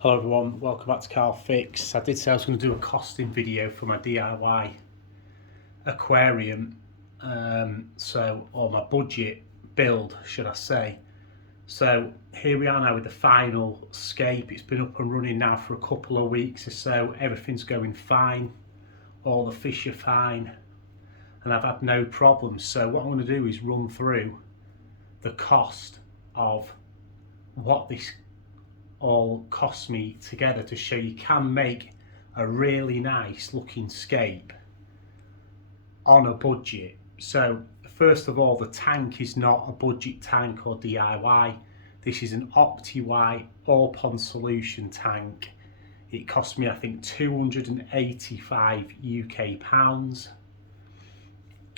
Hello everyone, welcome back to Carl Fix. I did say I was going to do a costing video for my DIY aquarium, or my budget build, should I say. So here we are now with the final scape. It's been up and running now for a couple of weeks or so. Everything's going fine, all the fish are fine, and I've had no problems. So what I'm going to do is run through the cost of what this all cost me together to show you can make a really nice looking scape on a budget. So first of all, the tank is not a budget tank or DIY. This is an OptiY all pond solution tank. It cost me I think 285 UK pounds.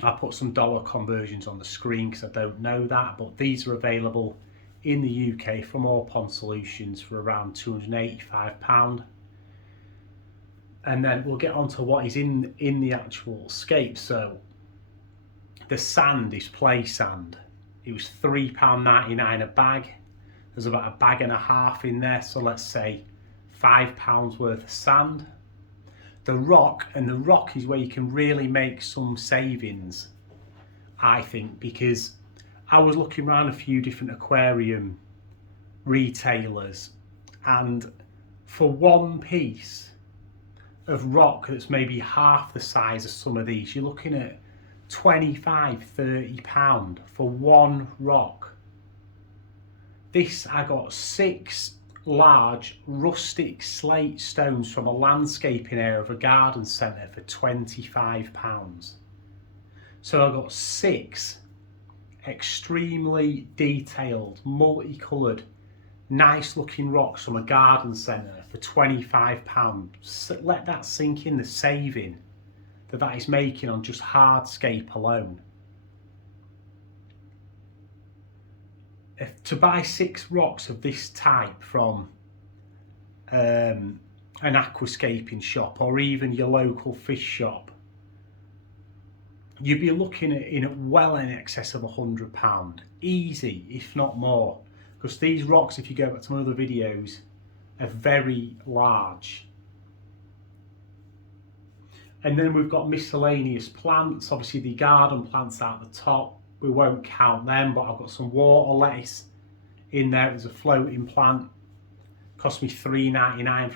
I'll put some dollar conversions on the screen because I don't know that, but these are available in the UK from All Pond Solutions for around £285. And then we'll get on to what is in the actual scape. So the sand is play sand. It was £3.99 a bag. There's about a bag and a half in there, so let's say £5 worth of sand. The rock is where you can really make some savings, I think, because I was looking around a few different aquarium retailers, and for one piece of rock that's maybe half the size of some of these, you're looking at £25–30 for one rock. This, I got 6 large rustic slate stones from a landscaping area of a garden centre for £25. So I got 6 extremely detailed, multicoloured, nice looking rocks from a garden centre for £25. Let that sink in, the saving that is making on just hardscape alone. To buy 6 rocks of this type from an aquascaping shop or even your local fish shop, you'd be looking at well in excess of £100, easy, if not more. Because these rocks, if you go back to my other videos, are very large. And then we've got miscellaneous plants. Obviously the garden plants out the top, we won't count them, but I've got some water lettuce in there as a floating plant. Cost me £3.99.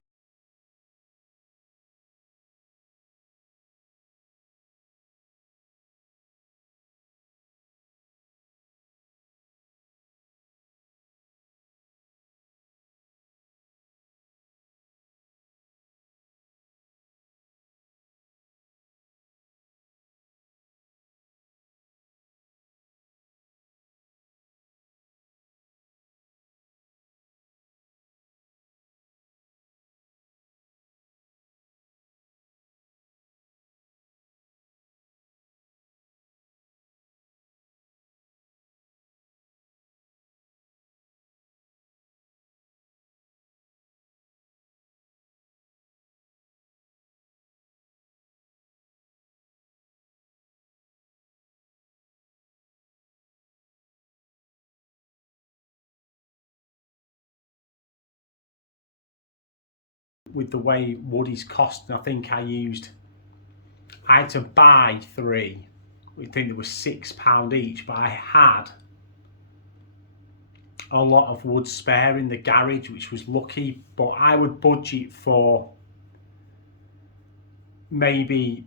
With the way wood is costing, I think I had to buy 3. We think it was £6 each, but I had a lot of wood spare in the garage, which was lucky. But I would budget for maybe,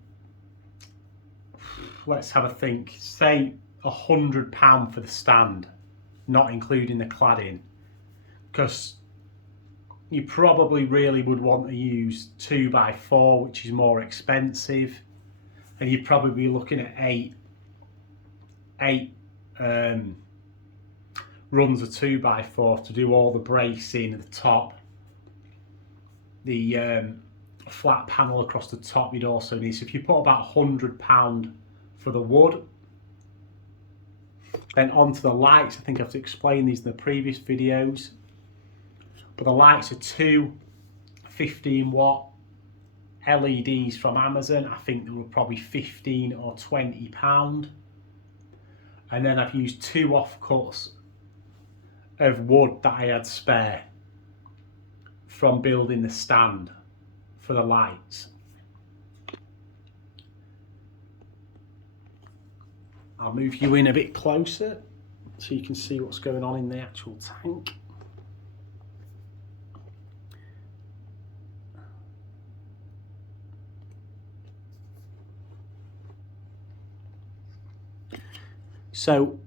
let's have a think, say £100 for the stand, not including the cladding, because you probably really would want to use 2x4, which is more expensive, and you'd probably be looking at 8 runs of 2x4 to do all the bracing at the top. The flat panel across the top you'd also need. So if you put about £100 for the wood, then onto the lights. I think I've explained these in the previous videos, but the lights are 2 15-watt LEDs from Amazon. I think they were probably £15 or £20. And then I've used 2 offcuts of wood that I had spare from building the stand for the lights. I'll move you in a bit closer so you can see what's going on in the actual tank. So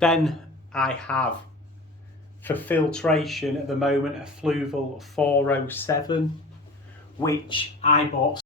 then I have, for filtration at the moment, a Fluval 407, which I bought